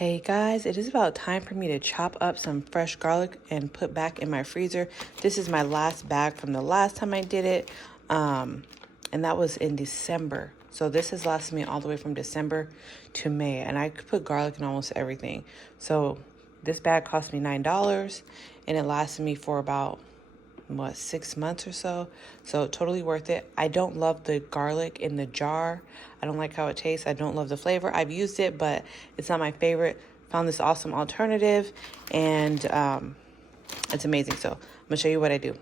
Hey guys, it is about time for me to chop up some fresh garlic and put back in my freezer. This is my last bag from the last time I did it, and that was in December. So this has lasted me all the way from December to May, and I could put garlic in almost everything. So this bag cost me $9, and it lasted me for about 6 months or so. So totally worth it. I don't love the garlic in the jar. I don't like how it tastes. I don't love the flavor. I've used it, but it's not my favorite. Found this awesome alternative, and it's amazing. So I'm gonna show you what I do.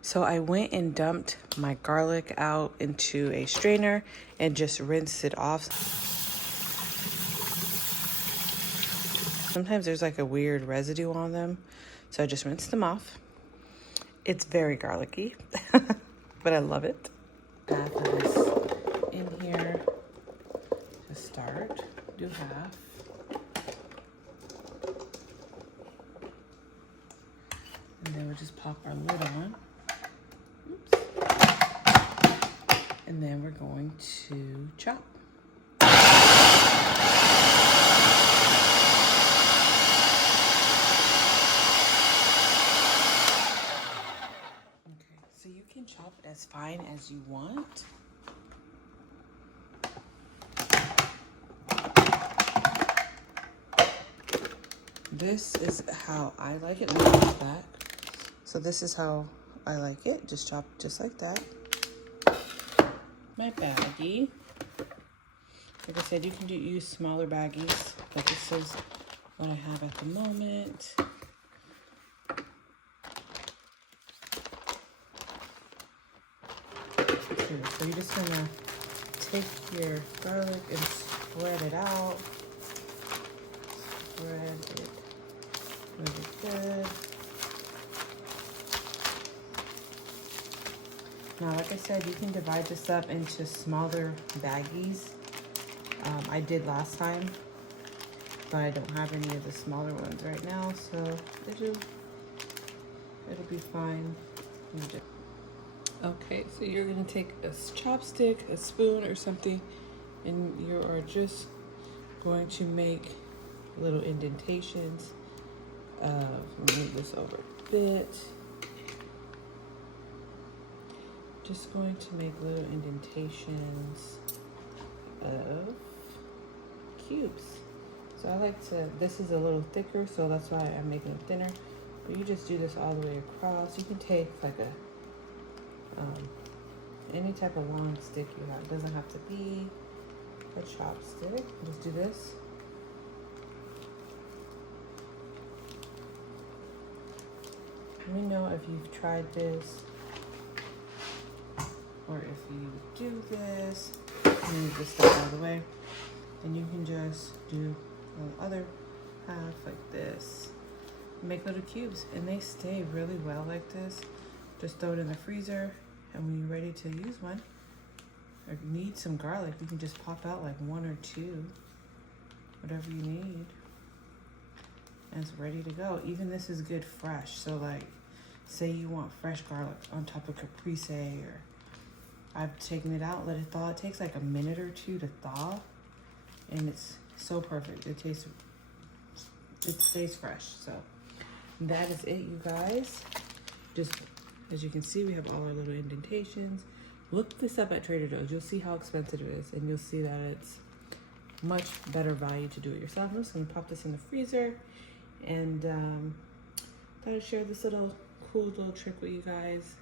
So I went and dumped my garlic out into a strainer and just rinsed it off. Sometimes there's like a weird residue on them, so I just rinsed them off. It's very garlicky, but I love it. Half of this in here to start. Do half. And then we'll just pop our lid on. Oops. And then we're going to chop. So you can chop it as fine as you want. This is how I like it. Let me put it back. So this is how I like it. Just chop just like that. My baggie. Like I said, you can use smaller baggies, but this is what I have at the moment. So you're just gonna take your garlic and spread it out. Spread it really good. Now, like I said, you can divide this up into smaller baggies. I did last time, but I don't have any of the smaller ones right now, so it'll be fine. Okay, so you're gonna take a chopstick, a spoon or something, and you are just going to make little indentations. Move this over a bit. Just going to make little indentations of cubes. So I like to, this is a little thicker, so that's why I'm making it thinner. But you just do this all the way across. You can take like a any type of long stick you have. It doesn't have to be a chopstick. Just do this. Let me know if you've tried this or if you do this. Move this stuff out of the way. And you can just do the other half like this. Make little cubes, and they stay really well like this. Just throw it in the freezer, and when you're ready to use one, or need some garlic, you can just pop out like 1 or 2, whatever you need, and it's ready to go. Even this is good fresh, so like, say you want fresh garlic on top of caprese, or I've taken it out, let it thaw. It takes like a minute or 2 to thaw, and it's so perfect. It stays fresh. So that is it, you guys. Just as you can see, we have all our little indentations. Look this up at Trader Joe's. You'll see how expensive it is, and you'll see that it's much better value to do it yourself. I'm just gonna pop this in the freezer, and thought I'd share this cool little trick with you guys.